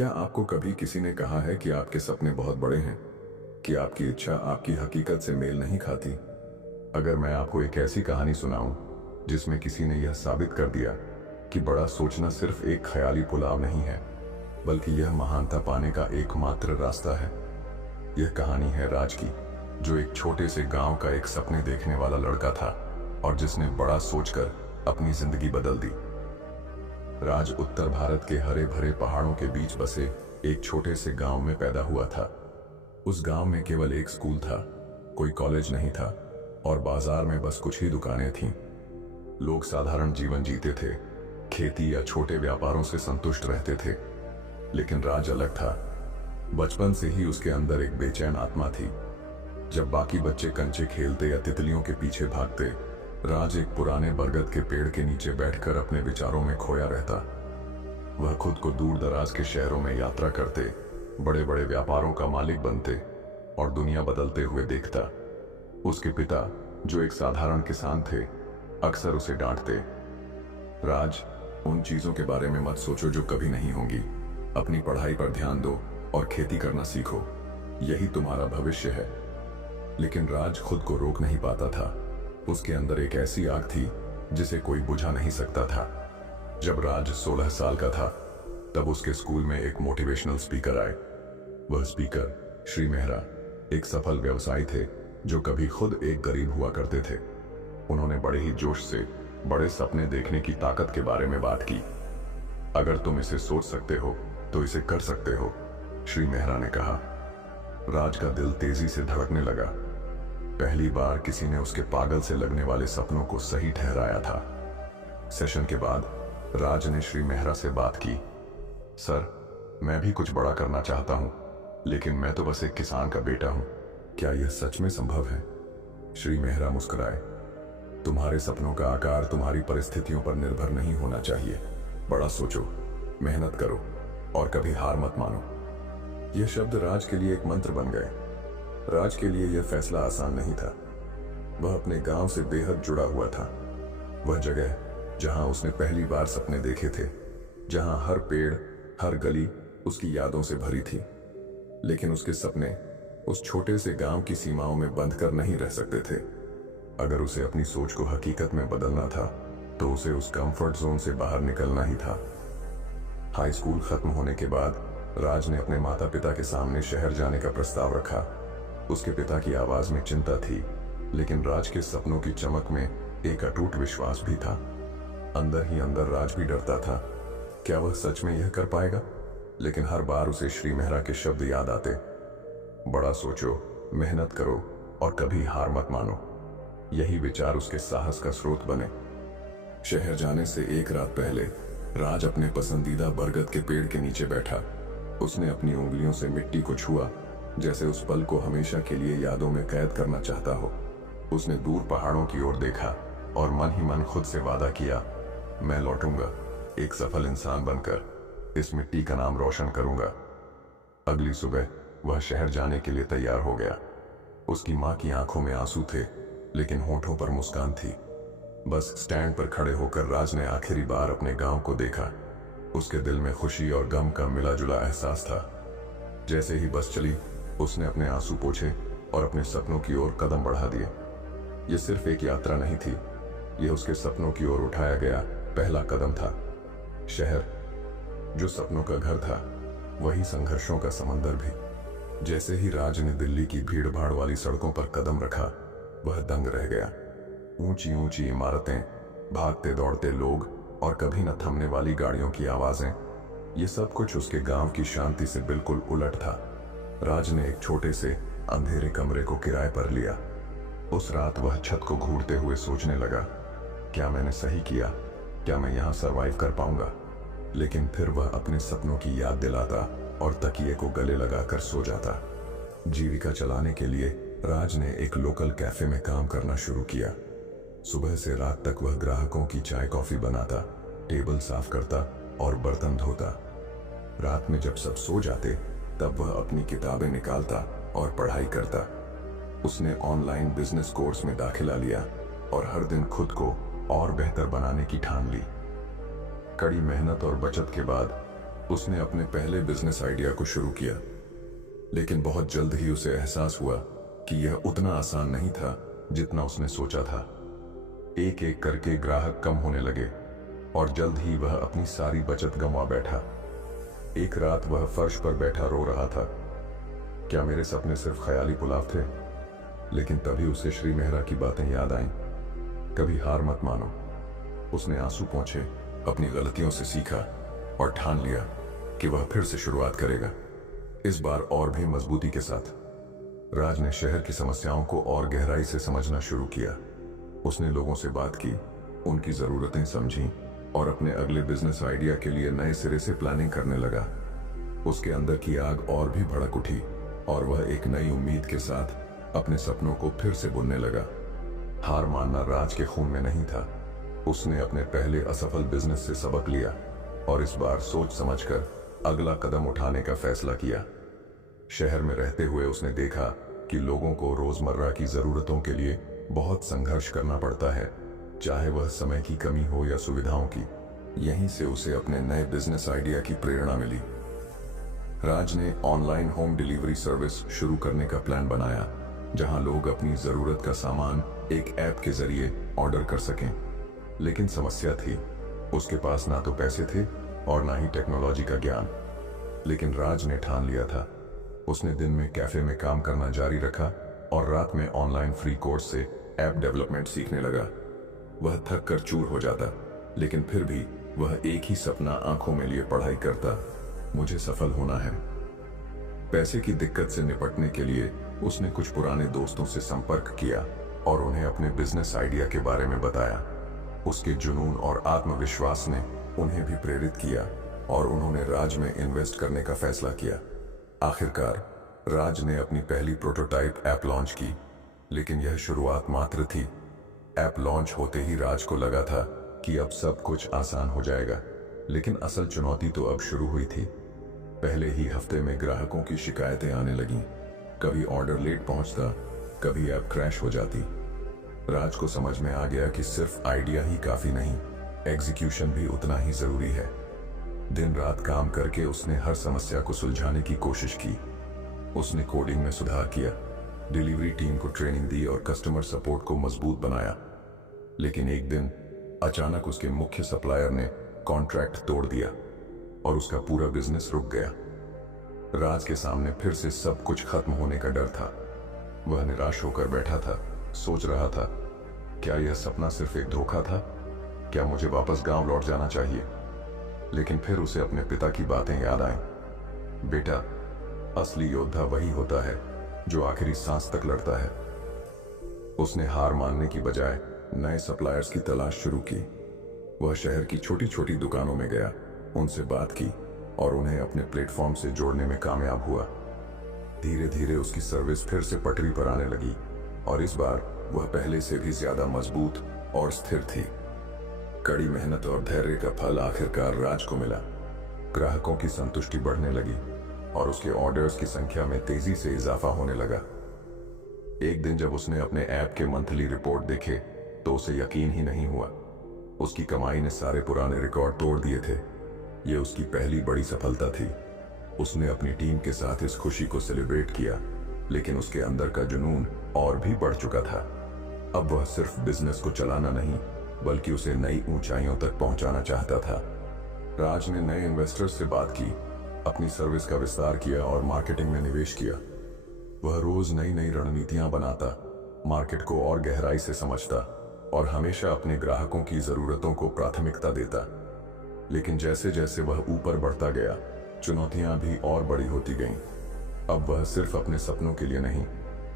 क्या आपको कभी किसी ने कहा है कि आपके सपने बहुत बड़े हैं, कि आपकी इच्छा आपकी हकीकत से मेल नहीं खाती? अगर मैं आपको एक ऐसी कहानी सुनाऊं जिसमें किसी ने यह साबित कर दिया कि बड़ा सोचना सिर्फ एक ख्याली पुलाव नहीं है, बल्कि यह महानता पाने का एकमात्र रास्ता है। यह कहानी है राज की, जो एक छोटे से गांव का एक सपने देखने वाला लड़का था और जिसने बड़ा सोचकर अपनी जिंदगी बदल दी। राज उत्तर भारत के हरे भरे पहाड़ों के बीच बसे एक छोटे से गांव में पैदा हुआ था। उस गांव में केवल एक स्कूल था, कोई कॉलेज नहीं था और बाजार में बस कुछ ही दुकानें थीं। लोग साधारण जीवन जीते थे, खेती या छोटे व्यापारों से संतुष्ट रहते थे। लेकिन राज अलग था। बचपन से ही उसके अंदर एक बेचैन आत्मा थी। जब बाकी बच्चे कंचे खेलते या तितलियों के पीछे भागते, राज एक पुराने बरगद के पेड़ के नीचे बैठकर अपने विचारों में खोया रहता। वह खुद को दूर दराज के शहरों में यात्रा करते, बड़े बड़े व्यापारों का मालिक बनते और दुनिया बदलते हुए देखता। उसके पिता, जो एक साधारण किसान थे, अक्सर उसे डांटते, राज, उन चीजों के बारे में मत सोचो जो कभी नहीं होंगी। अपनी पढ़ाई पर ध्यान दो और खेती करना सीखो, यही तुम्हारा भविष्य है। लेकिन राज खुद को रोक नहीं पाता था। उसके अंदर एक ऐसी आग थी जिसे कोई बुझा नहीं सकता था। जब राज 16 साल का था, तब उसके स्कूल में एक मोटिवेशनल स्पीकर आए। वह स्पीकर श्री मेहरा एक सफल व्यवसायी थे जो कभी खुद एक गरीब हुआ करते थे। उन्होंने बड़े ही जोश से बड़े सपने देखने की ताकत के बारे में बात की। अगर तुम इसे सोच सकते हो तो इसे कर सकते हो, श्री मेहरा ने कहा। राज का दिल तेजी से धड़कने लगा। पहली बार किसी ने उसके पागल से लगने वाले सपनों को सही ठहराया था। सेशन के बाद राज ने श्री मेहरा से बात की, सर, मैं भी कुछ बड़ा करना चाहता हूं, लेकिन मैं तो बस एक किसान का बेटा हूं। क्या यह सच में संभव है? श्री मेहरा मुस्कुराए, तुम्हारे सपनों का आकार तुम्हारी परिस्थितियों पर निर्भर नहीं होना चाहिए। बड़ा सोचो, मेहनत करो और कभी हार मत मानो। यह शब्द राज के लिए एक मंत्र बन गए। राज के लिए यह फैसला आसान नहीं था। वह अपने गांव से बेहद जुड़ा हुआ था। वह जगह जहां उसने पहली बार सपने देखे थे, जहां हर पेड़, हर गली उसकी यादों से भरी थी। लेकिन उसके सपने उस छोटे से गांव की सीमाओं में बंद कर नहीं रह सकते थे। अगर उसे अपनी सोच को हकीकत में बदलना था, तो उसे उस कंफर्ट जोन से बाहर निकलना ही था। हाई स्कूल खत्म होने के बाद राज ने अपने माता पिता के सामने शहर जाने का प्रस्ताव रखा। उसके पिता की आवाज में चिंता थी, लेकिन राज के सपनों की चमक में एक अटूट विश्वास भी था। अंदर ही अंदर राज भी डरता था, क्या वह सच में यह कर पाएगा? लेकिन हर बार उसे श्री मेहरा के शब्द याद आते, बड़ा सोचो, मेहनत करो और कभी हार मत मानो। यही विचार उसके साहस का स्रोत बने। शहर जाने से एक रात पहले राज अपने पसंदीदा बरगद के पेड़ के नीचे बैठा। उसने अपनी उंगलियों से मिट्टी को छुआ, जैसे उस पल को हमेशा के लिए यादों में कैद करना चाहता हो। उसने दूर पहाड़ों की ओर देखा और मन ही मन खुद से वादा किया, मैं लौटूंगा एक सफल इंसान बनकर, इस मिट्टी का नाम रोशन करूंगा। अगली सुबह वह शहर जाने के लिए तैयार हो गया। उसकी मां की आंखों में आंसू थे, लेकिन होठों पर मुस्कान थी। बस स्टैंड पर खड़े होकर राज ने आखिरी बार अपने गांव को देखा। उसके दिल में खुशी और गम का मिला जुला एहसास था। जैसे ही बस चली, उसने अपने आंसू पोंछे और अपने सपनों की ओर कदम बढ़ा दिए। यह सिर्फ एक यात्रा नहीं थी, यह उसके सपनों की ओर उठाया गया पहला कदम था। शहर, जो सपनों का घर था, वही संघर्षों का समंदर भी। जैसे ही राज ने दिल्ली की भीड़ भाड़ वाली सड़कों पर कदम रखा, वह दंग रह गया। ऊंची ऊंची इमारतें, भागते दौड़ते लोग और कभी न थमने वाली गाड़ियों की आवाजें, ये सब कुछ उसके गांव की शांति से बिल्कुल उलट था। राज ने एक छोटे से अंधेरे कमरे को किराए पर लिया। उस रात वह छत को घूरते हुए सोचने लगा, क्या मैंने सही किया? क्या मैं यहाँ सरवाइव कर पाऊंगा? लेकिन फिर वह अपने सपनों की याद दिलाता और तकिए को गले लगाकर सो जाता। जीविका चलाने के लिए राज ने एक लोकल कैफे में काम करना शुरू किया। सुबह से रात तक वह ग्राहकों की चाय कॉफी बनाता, टेबल साफ करता और बर्तन धोता। रात में जब सब सो जाते, तब वह अपनी किताबें निकालता और पढ़ाई करता। उसने ऑनलाइन बिजनेस कोर्स में दाखिला लिया और हर दिन खुद को और बेहतर बनाने की ठान ली। कड़ी मेहनत और बचत के बाद उसने अपने पहले बिजनेस आइडिया को शुरू किया, लेकिन बहुत जल्द ही उसे एहसास हुआ कि यह उतना आसान नहीं था जितना उसने सोचा था। एक एक करके ग्राहक कम होने लगे और जल्द ही वह अपनी सारी बचत गंवा बैठा। एक रात वह फर्श पर बैठा रो रहा था। क्या मेरे सपने सिर्फ ख्याली पुलाव थे? लेकिन तभी उसे श्री मेहरा की बातें याद आईं। कभी हार मत मानो। उसने आंसू पोंछे, अपनी गलतियों से सीखा और ठान लिया कि वह फिर से शुरुआत करेगा, इस बार और भी मजबूती के साथ। राज ने शहर की समस्याओं को और गहराई से समझना शुरू किया। उसने लोगों से बात की, उनकी जरूरतें समझी और अपने अगले बिजनेस आइडिया के लिए नए सिरे से प्लानिंग करने लगा। उसके अंदर की आग और भी भड़क उठी और वह एक नई उम्मीद के साथ अपने सपनों को फिर से बुनने लगा। हार मानना राज के खून में नहीं था। उसने अपने पहले असफल बिजनेस से सबक लिया और इस बार सोच समझकर अगला कदम उठाने का फैसला किया। शहर में रहते हुए उसने देखा कि लोगों को रोजमर्रा की जरूरतों के लिए बहुत संघर्ष करना पड़ता है, चाहे वह समय की कमी हो या सुविधाओं की। यहीं से उसे अपने नए बिजनेस आइडिया की प्रेरणा मिली। राज ने ऑनलाइन होम डिलीवरी सर्विस शुरू करने का प्लान बनाया, जहां लोग अपनी जरूरत का सामान एक ऐप के जरिए ऑर्डर कर सकें। लेकिन समस्या थी, उसके पास ना तो पैसे थे और ना ही टेक्नोलॉजी का ज्ञान। लेकिन राज ने ठान लिया था। उसने दिन में कैफे में काम करना जारी रखा और रात में ऑनलाइन फ्री कोर्स से ऐप डेवलपमेंट सीखने लगा। वह थक कर चूर हो जाता, लेकिन फिर भी वह एक ही सपना आंखों में लिए पढ़ाई करता, मुझे सफल होना है। पैसे की दिक्कत से निपटने के लिए उसने कुछ पुराने दोस्तों से संपर्क किया और उन्हें अपने बिजनेस आइडिया के बारे में बताया। उसके जुनून और आत्मविश्वास ने उन्हें भी प्रेरित किया और उन्होंने राज में इन्वेस्ट करने का फैसला किया। आखिरकार राज ने अपनी पहली प्रोटोटाइप ऐप लॉन्च की, लेकिन यह शुरुआत मात्र थी। ऐप लॉन्च होते ही राज को लगा था कि अब सब कुछ आसान हो जाएगा, लेकिन असल चुनौती तो अब शुरू हुई थी। पहले ही हफ्ते में ग्राहकों की शिकायतें आने लगीं। कभी ऑर्डर लेट पहुंचता, कभी ऐप क्रैश हो जाती। राज को समझ में आ गया कि सिर्फ आइडिया ही काफी नहीं, एग्जीक्यूशन भी उतना ही जरूरी है। दिन रात काम करके उसने हर समस्या को सुलझाने की कोशिश की। उसने कोडिंग में सुधार किया, डिलीवरी टीम को ट्रेनिंग दी और कस्टमर सपोर्ट को मजबूत बनाया। लेकिन एक दिन अचानक उसके मुख्य सप्लायर ने कॉन्ट्रैक्ट तोड़ दिया और उसका पूरा बिजनेस रुक गया। राज के सामने फिर से सब कुछ खत्म होने का डर था। वह निराश होकर बैठा था, सोच रहा था, क्या यह सपना सिर्फ एक धोखा था? क्या मुझे वापस गांव लौट जाना चाहिए? लेकिन फिर उसे अपने पिता की बातें याद आईं। बेटा, असली योद्धा वही होता है जो आखिरी सांस तक लड़ता है। उसने हार मानने की बजाय नए सप्लायर्स की तलाश शुरू की। वह शहर की छोटी छोटी दुकानों में गया, उनसे बात की और उन्हें अपने प्लेटफॉर्म से जोड़ने में कामयाब हुआ। धीरे धीरे उसकी सर्विस फिर से पटरी पर आने लगी और इस बार वह पहले से भी ज्यादा मजबूत और स्थिर थी। कड़ी मेहनत और धैर्य का फल आखिरकार राज को मिला। ग्राहकों की संतुष्टि बढ़ने लगी और उसके ऑर्डर्स की संख्या में तेजी से इजाफा होने लगा। एक दिन जब उसने अपने ऐप के मंथली रिपोर्ट देखे तो उसे यकीन ही नहीं हुआ। उसकी कमाई ने सारे पुराने रिकॉर्ड तोड़ दिए थे। ये उसकी पहली बड़ी सफलता थी। उसने अपनी टीम के साथ इस खुशी को सेलिब्रेट किया, लेकिन उसके अंदर का जुनून और भी बढ़ चुका था। अब वह सिर्फ बिजनेस को चलाना नहीं, बल्कि उसे नई ऊंचाइयों तक पहुंचाना चाहता था। राज ने नए इन्वेस्टर्स से बात की, अपनी सर्विस का विस्तार किया और मार्केटिंग में निवेश किया। वह रोज नई नई रणनीतियां बनाता, मार्केट को और गहराई से समझता और हमेशा अपने ग्राहकों की जरूरतों को प्राथमिकता देता। लेकिन जैसे जैसे वह ऊपर बढ़ता गया, चुनौतियां भी और बड़ी होती गईं। अब वह सिर्फ अपने सपनों के लिए नहीं,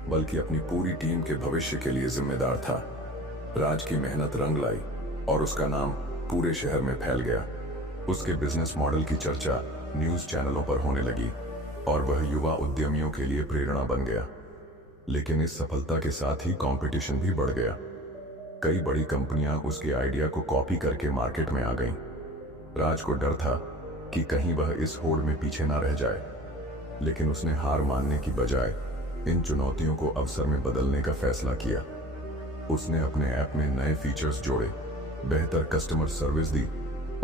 बल्कि अपनी पूरी टीम के भविष्य के लिए जिम्मेदार था। राज की मेहनत रंग लाई और उसका नाम पूरे शहर में फैल गया। उसके बिजनेस मॉडल की चर्चा न्यूज चैनलों पर होने लगी और वह युवा उद्यमियों के लिए प्रेरणा बन गया। लेकिन इस सफलता के साथ ही कंपटीशन भी बढ़ गया। कई बड़ी कंपनियां उसके आइडिया को कॉपी करके मार्केट में आ गईं। राज को डर था कि कहीं वह इस होड़ में पीछे ना रह जाए, लेकिन उसने हार मानने की बजाय इन चुनौतियों को अवसर में बदलने का फैसला किया। उसने अपने ऐप में नए फीचर्स जोड़े, बेहतर कस्टमर सर्विस दी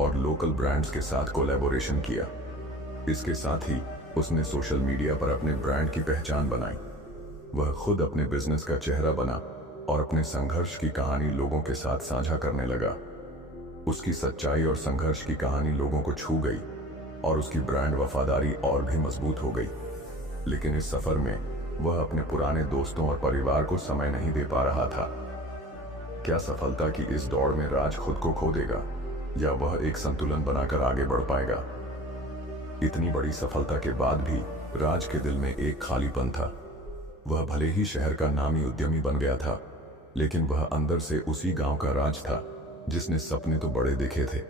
और लोकल ब्रांड्स के साथ कोलैबोरेशन किया। इसके साथ ही उसने सोशल मीडिया पर अपने ब्रांड की पहचान बनाई। वह खुद अपने बिजनेस का चेहरा बना और अपने संघर्ष की कहानी लोगों के साथ साझा करने लगा। उसकी सच्चाई और संघर्ष की कहानी लोगों को छू गई और उसकी ब्रांड वफादारी और भी मजबूत हो गई। लेकिन इस सफर में वह अपने पुराने दोस्तों और परिवार को समय नहीं दे पा रहा था। क्या सफलता की इस दौड़ में राज खुद को खो देगा या वह एक संतुलन बनाकर आगे बढ़ पाएगा? इतनी बड़ी सफलता के बाद भी राज के दिल में एक खालीपन था। वह भले ही शहर का नामी उद्यमी बन गया था, लेकिन वह अंदर से उसी गांव का राज था जिसने सपने तो बड़े देखे थे,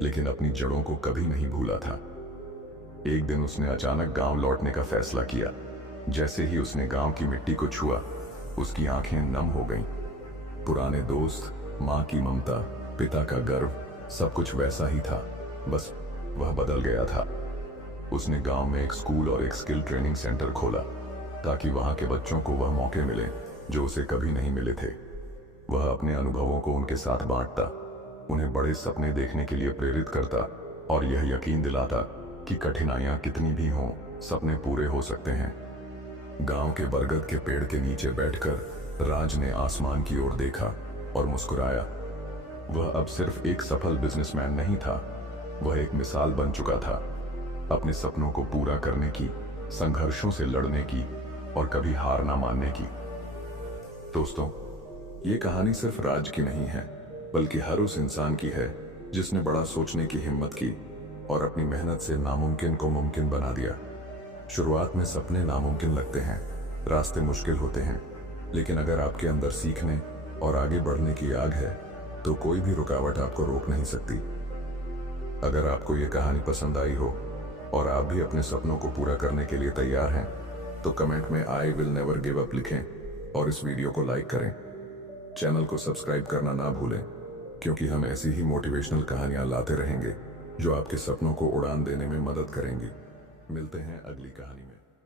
लेकिन अपनी जड़ों को कभी नहीं भूला था। एक दिन उसने अचानक गांव लौटने का फैसला किया। जैसे ही उसने गांव की मिट्टी को छुआ, उसकी आंखें नम हो गईं। पुराने दोस्त, मां की ममता, पिता का गर्व, सब कुछ वैसा ही था, बस वह बदल गया था। उसने गांव में एक स्कूल और एक स्किल ट्रेनिंग सेंटर खोला ताकि वहां के बच्चों को वह मौके मिले जो उसे कभी नहीं मिले थे। वह अपने अनुभवों को उनके साथ बांटता, उन्हें बड़े सपने देखने के लिए प्रेरित करता और यह यकीन दिलाता कि कठिनाइयां कितनी भी हों, सपने पूरे हो सकते हैं। गांव के बरगद के पेड़ के नीचे बैठकर राज ने आसमान की ओर देखा और मुस्कुराया। वह अब सिर्फ एक सफल बिजनेसमैन नहीं था, वह एक मिसाल बन चुका था, अपने सपनों को पूरा करने की, संघर्षों से लड़ने की और कभी हार ना मानने की। दोस्तों, ये कहानी सिर्फ राज की नहीं है, बल्कि हर उस इंसान की है जिसने बड़ा सोचने की हिम्मत की और अपनी मेहनत से नामुमकिन को मुमकिन बना दिया। शुरुआत में सपने नामुमकिन लगते हैं, रास्ते मुश्किल होते हैं, लेकिन अगर आपके अंदर सीखने और आगे बढ़ने की आग है तो कोई भी रुकावट आपको रोक नहीं सकती। अगर आपको ये कहानी पसंद आई हो और आप भी अपने सपनों को पूरा करने के लिए तैयार हैं, तो कमेंट में I will never give up लिखें और इस वीडियो को लाइक करें। चैनल को सब्सक्राइब करना ना भूलें, क्योंकि हम ऐसी ही मोटिवेशनल कहानियां लाते रहेंगे जो आपके सपनों को उड़ान देने में मदद करेंगी। मिलते हैं अगली कहानी में।